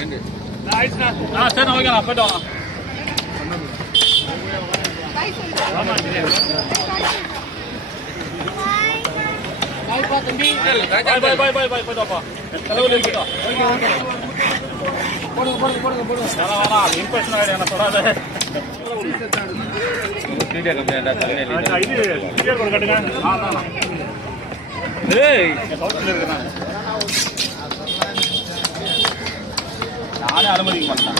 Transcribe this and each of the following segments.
சரிண்ணா ஓகேண்ணா போய்ட்டு வாங்க. போய்ட்டு வாப்பா. இன்ஃபெக்ஷன் ஆகிடும் என்ன சொல்லாத. நானே அனுமதிக்க மாட்டேன்.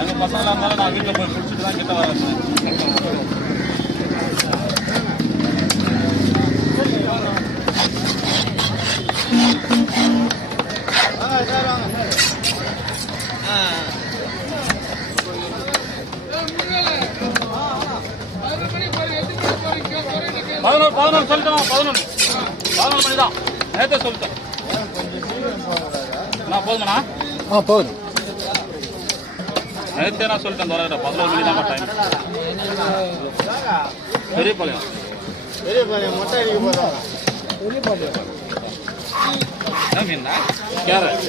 எங்க பசங்களா இருந்தாலும் நான் வீட்டில் போய் குடிச்சிட்டு தான் கிட்ட வரேன். பதினொன்று சொல்லிட்டோம். 11 மணி தான் நேரத்தை சொல்லிட்டேன். நான் போதுமாண்ணா? போதும். நேரத்தே நான் சொல்லிட்டேன். 11 மணி தான் டைம். பெரியபாளையம் மொட்டை அடிக்க போகிறோம். என்ன மீன்ண்ணா? கேரட்.